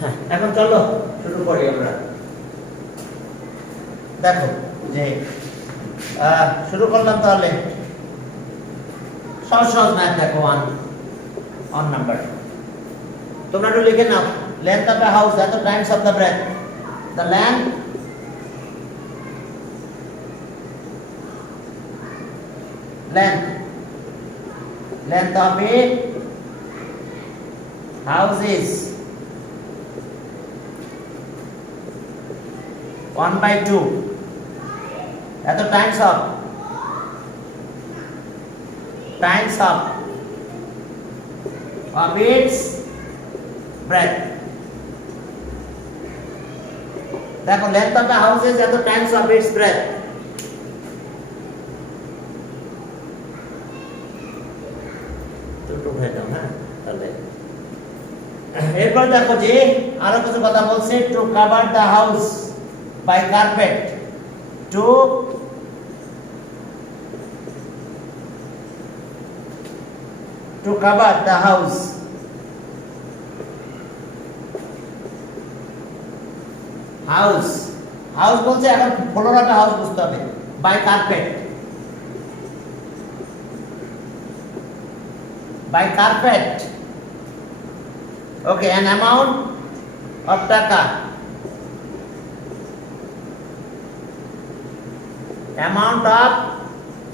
হ্যাঁ, এখন চলো শুরু করি আমরা। দেখো যে শুরু করলাম তাহলে। সহজ সহজ ম্যাথ দেখো, ওয়ান নাম্বার। তোমরা একটু লিখে নাও, লেন্থ অফ দ্য হাউস এত Times of the breadth. The length of a house is 1/2 এত টাইমস অফ its breadth। দেখো length of the house is এত টাইমস অফ its breadth। এরপর দেখো যে আরো কিছু কথা বলছে, to cover the house by carpet. To cover the house বলছে, এখন ফ্লোর অফ দ্য হাউস বুঝতে হবে। By carpet, okay, an amount of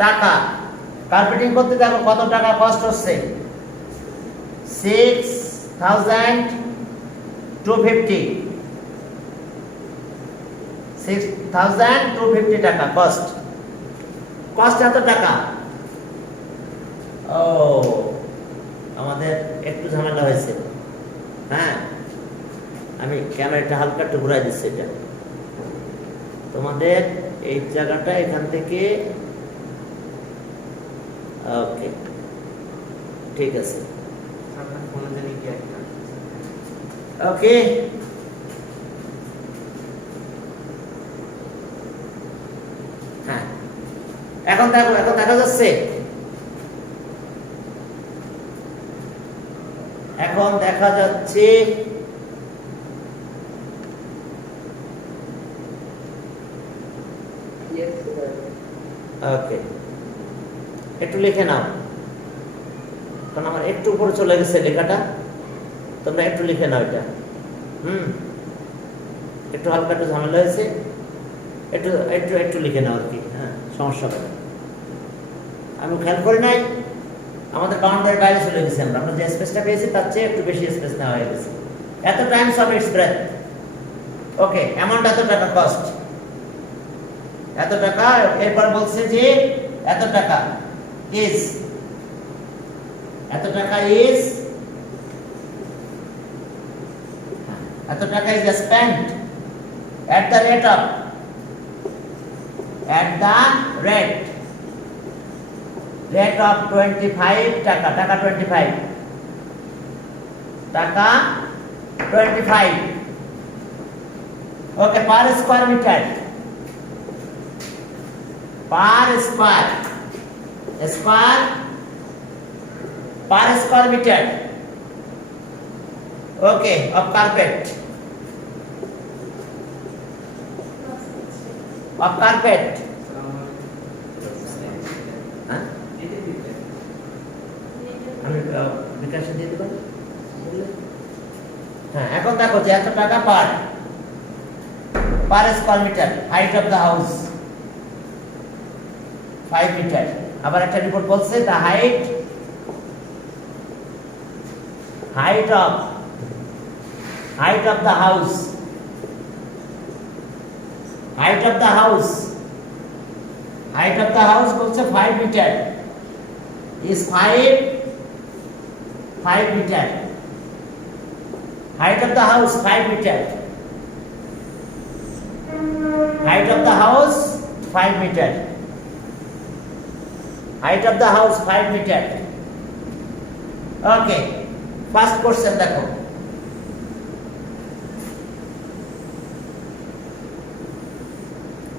টাকা, কার্পেটিং করতে দেখো কত টাকা কস্ট হচ্ছে, 6,250 টাকা কস্ট এত টাকা। ও আমাদের একটু ঝামেলা হয়েছে। হ্যাঁ, আমি ক্যামেরাটা হালকা একটু ঘুরাই দিচ্ছি। এটা তোমাদের এই জায়গাটা এখান থেকে, ওকে ঠিক আছে, ওকে। হ্যাঁ, এখন দেখো, এখন দেখা যাচ্ছে, ওকে একটু লিখে নাও, কারণ আমার একটু উপরে চলে গেছে লেখাটা। তোমরা একটু লিখে নাও এটা। একটু হালকা একটু ঝামেলা হয়েছে, একটু একটু একটু লিখে নাও আর কি। হ্যাঁ, সমস্যা হবে। আমি খেয়াল করি নাই, আমাদের বাউন্ডারির বাইরে চলে গেছি আমরা যে স্পেসটা পেয়েছি তার চেয়ে একটু বেশি স্পেস নেওয়া হয়ে গেছে। এত Times of its breadth, okay, amount এত টাকা, কস্ট এত টাকা। এরপর বলছে যে এত টাকা is spent at the rate of 25 টাকা, 25, okay, per square metre, metre, okay, of carpet, আমি বিকাশে দিয়ে দেব। হ্যাঁ, এখন দেখো যে এত টাকা per square metre. Height of the house 5 metre. আবার একটা রিপোর্ট বলছে the height of the house বলছে 5 metre is 5 metre. Height of the house 5 meter. Height of the house 5 meter. Height of the house 5 meter. Okay. First question দেখো।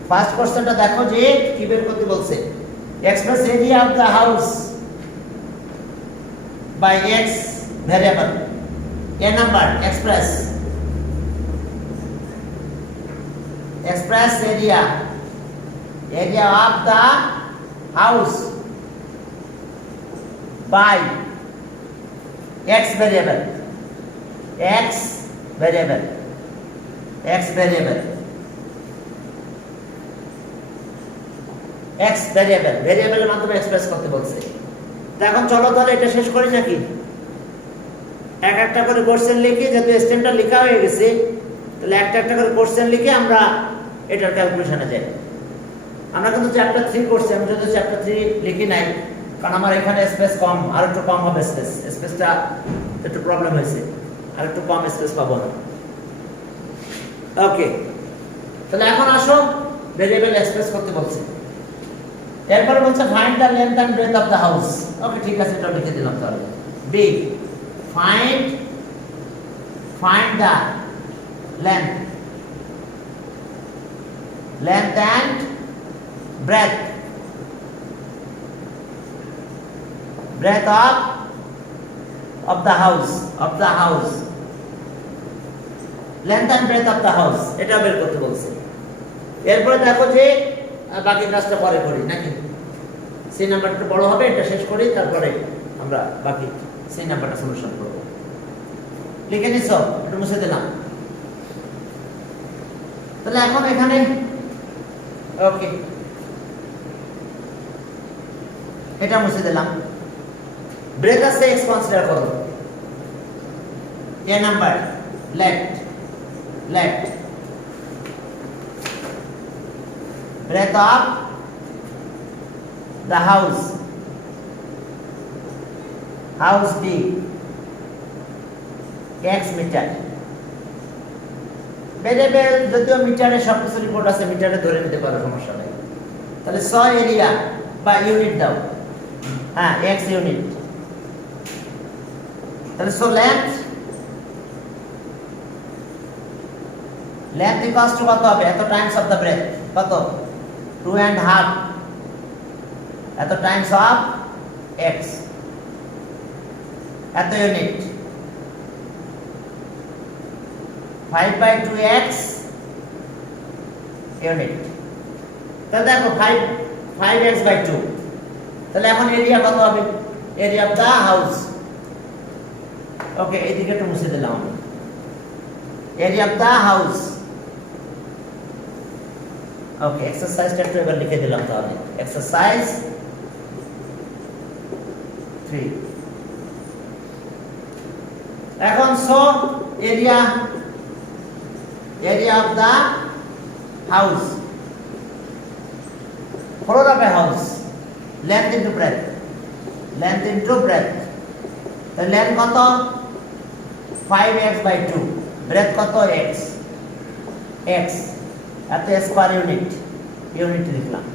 ফার্স্ট কোশ্চেনটা দেখো যে কি বের করতে বলছে। Express area of the house by x variable. A number express express area of the house by x variable ভেরিয়েবলের মাধ্যমে এক্সপ্রেস করতে বলছে। তো এখন চলো তাহলে এটা শেষ করি নাকি, এক একটা করে কোশ্চেন লিখি, যেহেতু স্টেমটা লেখা হয়ে গেছে তাহলে একটা একটা করে কোশ্চেন লিখে আমরা এটার ক্যালকুলেশনে যাই। আমরা কিন্তু চ্যাপ্টার 3 করছি, আমি যদি চ্যাপ্টার 3 লিখি নাই, কারণ আমার এখানে স্পেস কম, আর একটু কম হবে স্পেসটা একটু প্রবলেম হয়েছে, আর একটু কম স্পেস পাবো না। ওকে, তাহলে এখন আসো ভেরিয়েবল এক্সপ্রেস করতে বলছে। এরপরে বলছে find the length and breadth of the house. Okay, ঠিক আছে, এটা লিখে দিলাম তাহলে। B find the length and breadth of the house length and breadth of the house, এটা বের করতে বলছে। এরপরে দেখো যে বাকি কাজটা পরে করি নাকি, সি নাম্বারটা বড় হবে, এটা শেষ করি, তারপরে আমরা বাকি সি নাম্বারটা সলিউশন করব। লিখে নিছো, একটু মুছে দিলাম। তাহলে এখন এখানে ওকে, এটা মুছে দিলাম। ব্রেথ আছে x কনসিডার করো, a number left breadth of the house be x metre. Variable যদিও মিটারে সবকিছু রিপোর্ট আছে, মিটারে ধরে নিতে পারো, সমস্যা নেই। তাহলে 100 এরিয়া বা ইউনিট দাও, হ্যাঁ x ইউনিট। তাহলে সো লেন্থ ইকুয়ালস টু কত হবে, এত টাইমস অফ দ্য ব্রেথ, কত 2.5, এত টাইমস অফ x, এত ইউনিট 5/2x ইউনিট। তাহলে দেখো 5x/2, তাহলে এখন এরিয়া কত হবে, এরিয়া অফ দা হাউস। ওকে, এদিকে একটু মুছে দিলাম, এরিয়া অফ দা হাউস। ওকে, এক্সারসাইজটা একটু এবার লিখে দিলাম তাহলে, এক্সারসাইজ 3। এখন so area of the house, floor of a house, length into breadth, the length কত 5x/2, breadth কত x, এত স্কয়ার ইউনিট লিখলাম,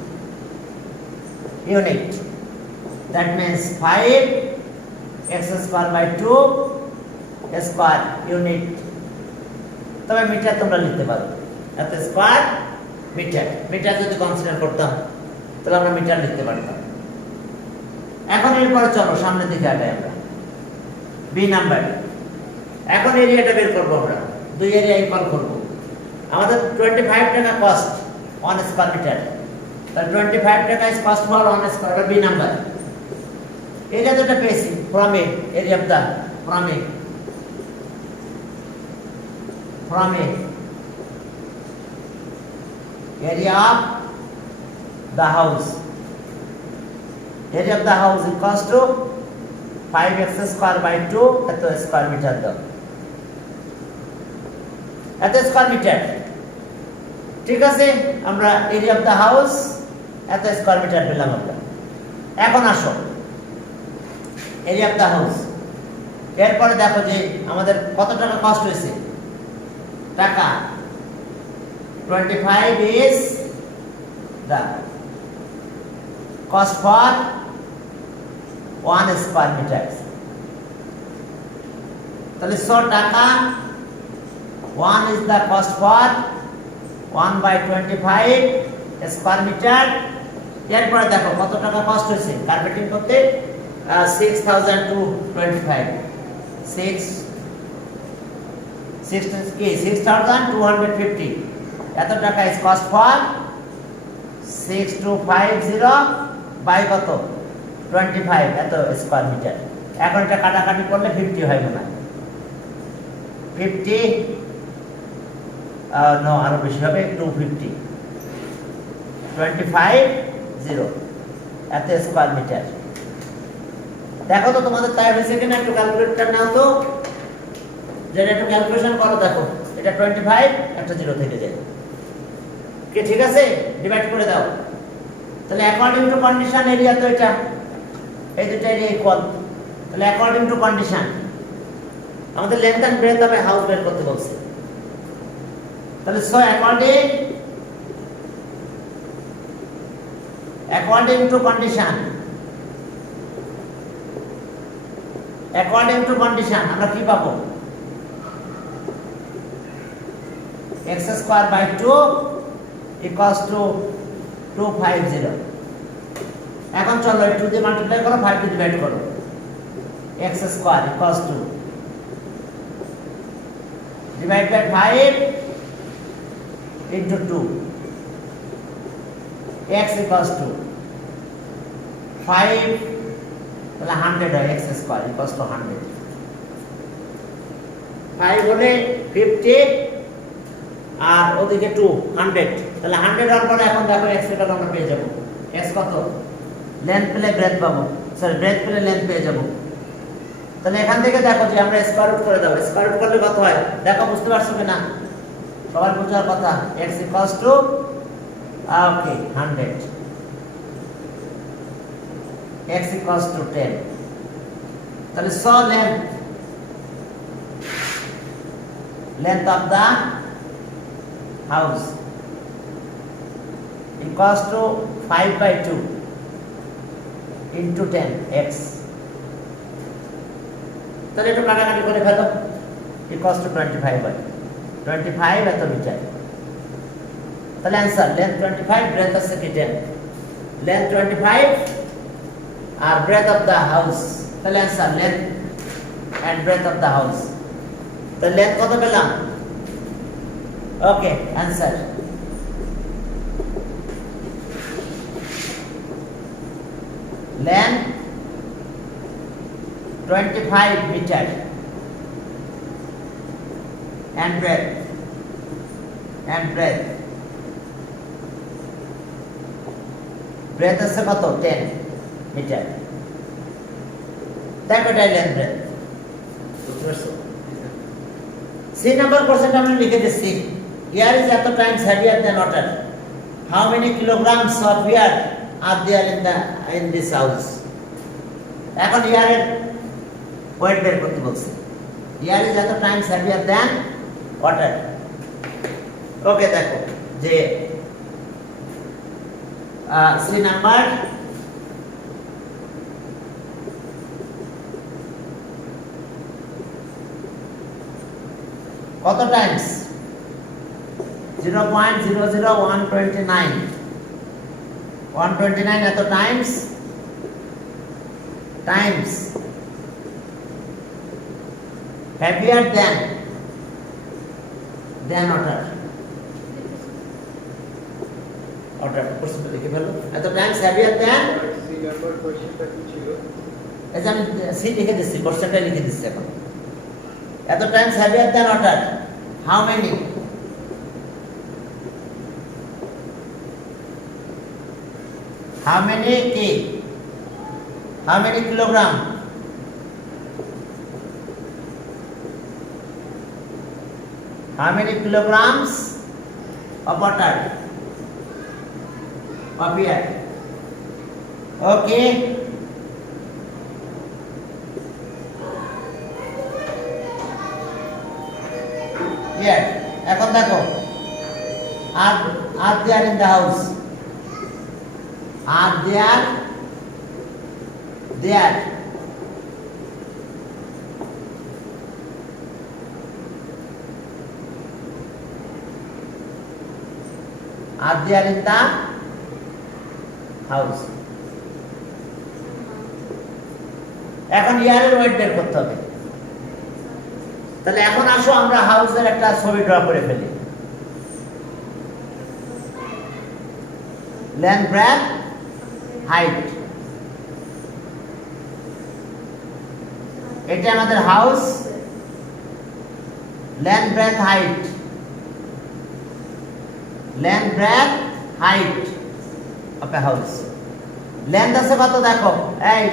unit, that means 5x² square unit. তবে মিটার তোমরা লিখতে পারো, এত স্কয়ার মিটার যদি কনসিডার করতাম তাহলে আমরা মিটার লিখতে পারতাম। এখন এরপরে চলো সামনের দিকে আগাই আমরা। বি নাম্বার, এখন এরিয়াটা বের করবো আমরা, দুই এরিয়া ইকুয়াল করবো। আমাদের 25 টাকা কস্ট 1 স্কয়ার মিটার, তাহলে 25 টাকা is cost for 1 square. B number, area যেটা পেয়েছি from area of the from area of the house. Area of the house equals to 5x²/2 এত স্কয়ার মিটার দাও, এত স্কয়ার মিটার। ঠিক আছে, আমরা এরিয়া অফ দা হাউস এত স্কয়ার মিটার পেলাম আমরা। এখন আসো এরিয়া অফ দা হাউস, এরপরে দেখো যে আমাদের কত টাকা কস্ট হয়েছে, টাকা 25 is the cost for 1 square meter। তাহলে 100 টাকা, 1 is the cost for 1/25 square metre. এরপরে দেখো কত টাকা কস্ট হয়েছে কার্পেটিং করতে, 6225, 6250, এত টাকা ইজ কস্ট ফর 6250 বাই কত 25 এত স্কয়ার মিটার। এখন এটা কাটাকাটি করলে 50 হয় না 50 নো আরো বেশি হবে 250 25 এত স্কয়ার মিটার। দেখো তো তোমাদের তাই হয়েছে কিনা, একটু ক্যালকুলেটর নাও তো, যেটা একটু ক্যালকুলেশন করো। দেখো এটা 25 একটা 0 থেকে যায় কি, ঠিক আছে? ডিভাইড করে দাও। তাহলে অ্যাকর্ডিং টু কন্ডিশন এরিয়া তো এটা, এই দুটো এরিয়া ইকুয়াল। তাহলে অ্যাকর্ডিং টু কন্ডিশন আমাদের length and breadth of house বের করতে বলছে। তাহলে সো অ্যাকর্ডিং টু কন্ডিশন আমরা কি পাবো? x square by 2 equals to 250। এখন চলো 2 দিয়ে মাল্টিপ্লাই করো, 5 দিয়ে ডিভাইড করো। x square equals to divide by 5 into 2 x equals to 5 তাহলে 100 হয়। x square equals two 100। 5 হলে 50 আর ওদিকে 2 100, তাহলে 100 হওয়ার পরে এখন দেখো x এর আমরা পেয়ে যাব। x কত? লেন্থ পেলে ব্রেডথ পাবো, সরি ব্রেডথ পেলে লেন্থ পেয়ে যাব। তাহলে এখান থেকে দেখো যে আমরা স্কয়ার রুট করে দাও। স্কয়ার রুট করলে কত হয় দেখো, বুঝতে পারছো কিনা? সবার বোঝার কথা। x equals to okay 100, x equals to 10. তাহলে so length of the house equals to 5 by 2 into 10 x. তাহলে একটু কাটাকাটি করে ফেলো, equals to 25 by 25 এত মিটার। তাহলে आंसर length 25, breadth আছে কি 10, length 25 আর breadth of the house। তাহলে answer length and breadth of the house। তাহলে length কত পেলাম? ওকে answer length 25 meter and breadth আছে কত 10 মিটার। দেখো এটাই লেন্থ ব্রেডথ। বুঝতে পারছো? সি নাম্বার কোশ্চেনটা আমরা লিখে দিচ্ছি। এয়ার ইজ এত times heavier than water, how many kilograms of air are there in this house. এখন এয়ারের ওয়েট বের করতে বলছে। এয়ার ইজ এত times heavier than water. Okay দেখো যে সি নাম্বার কত টাইমস? 0.00129 এত টাইমস heavier than water কোশ্চেনটা লিখে ফেলো। এত times heavier than, C number কোশ্চেনটা কি ছিল? এই যে আমি সি লিখে দিচ্ছি, কোশ্চেনটা লিখে দিচ্ছি এখন। এত times heavier than water, how many? How many kilogram? How many kilograms of water of air? Okay. Here. এখন দেখো are there in the house? Are there in the house? এখন ইয়ারের ওয়েট বের করতে হবে। তাহলে এখন আসো আমরা হাউসের একটা ছবি ড্র করে ফেলি। Length breadth height. এটা আমাদের house, length breadth height, length breadth height of a house. Length আছে কত দেখো, এই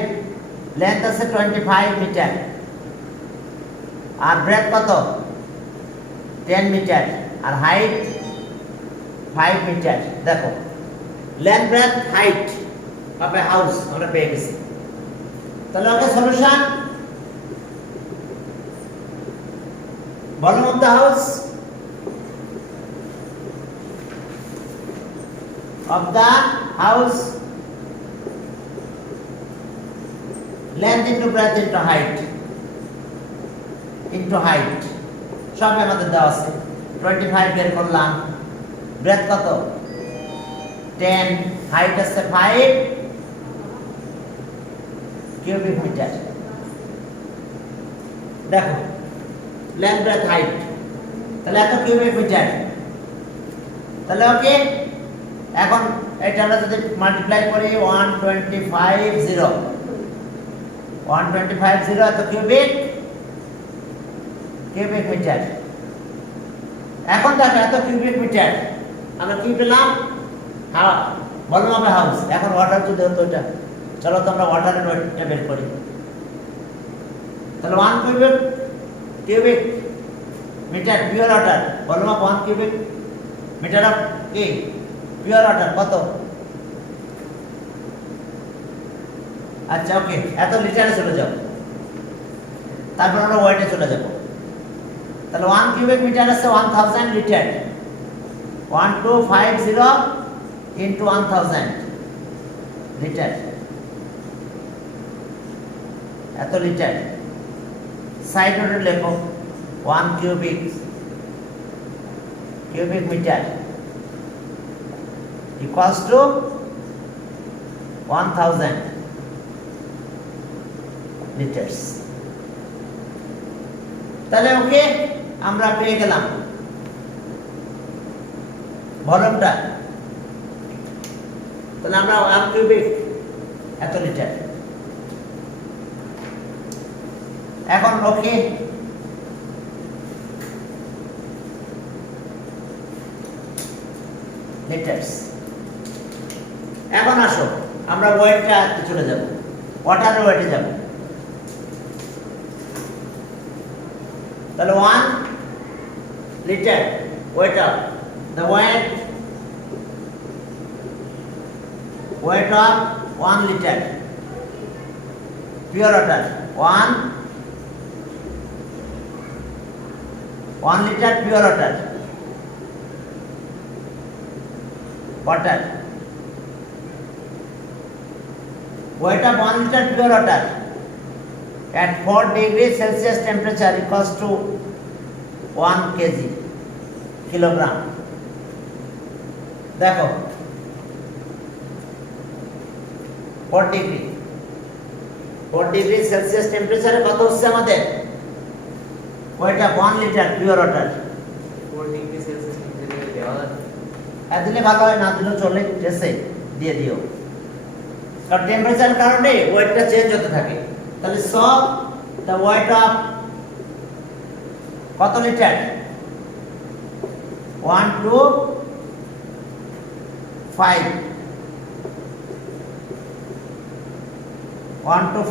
লেন্থ আছে 25 মিটার, আর ব্রেথ কত 10 মিটার, আর হাইট 5 মিটার। দেখো length breadth height of a house আমরা পেয়ে গেছি। তাহলে okay solution, volume of the house length into breadth into height সব আমাদের দেওয়া আছে। 25 বের করলাম, ব্রেথ কত 10, হাইট আছে 5 কিউবিক মিটার। দেখো লেন্থ ব্রেথ হাইট, তাহলে এত কিউবিক মিটার। তাহলে ওকে, এখন এটা আমরা যদি মাল্টিপ্লাই করি 125 এত কিউবিক মিটার। এখন দেখো এত কিউবিক মিটার আমরা কি পেলাম, ভলিউম অফ এ হাউস। এখন ওয়াটার যদি হতো এটা, চলো তো আমরা ওয়াটারের ওয়েটটা বের করি। তাহলে 1 cubic metre pure water, volume of 1 cubic metre of কি পিওর ওয়াটার কত? আচ্ছা ওকে, এত লিটারে চলে যাও, তারপর আমরা ওয়েটে চলে যাব। তাহলে 1 কিউবিক মিটার আছে 1000 লিটার, 1250 into 1000 লিটার, এত লিটার। সাইড নোটে লেখো 1 cubic metre equals to 1000 litres. তাহলে ওকে আমরা পেয়ে গেলাম ভলিউমটা। তাহলে আমরা 1 কিউবিক এত লিটার। এখন ওকে, লিটারস। এখন আসো আমরা ওয়েটটা চলে যাব, ওয়াটারের ওয়েটে যাব। তাহলে 1 litre weight of the weight of 1 liter pure water, 1 liter pure water weight of 1 liter pure water at 4 degrees Celsius temperature equals to 1 kg kilogram. দেখো 4 ডিগ্রি সেলসিয়াস টেম্পারেচারে কত হচ্ছে আমাদের ওইটা 1 litre pure water. 4 degree celsius টেম্পারেচারে দেওয়া দিলে ভালো হয়, না দিলেও চলে, এসে দিয়ে দিও, কারণ টেম্পারেচার কারণে ওয়েটটা চেঞ্জ হতে থাকে। তাহলে সব দ্য ওয়েট অফ কত লিটার 1 to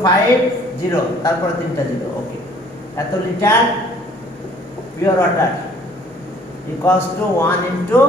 5 0, তারপরে 3টা 0। ওকে, এত litre pure water equals to 1 into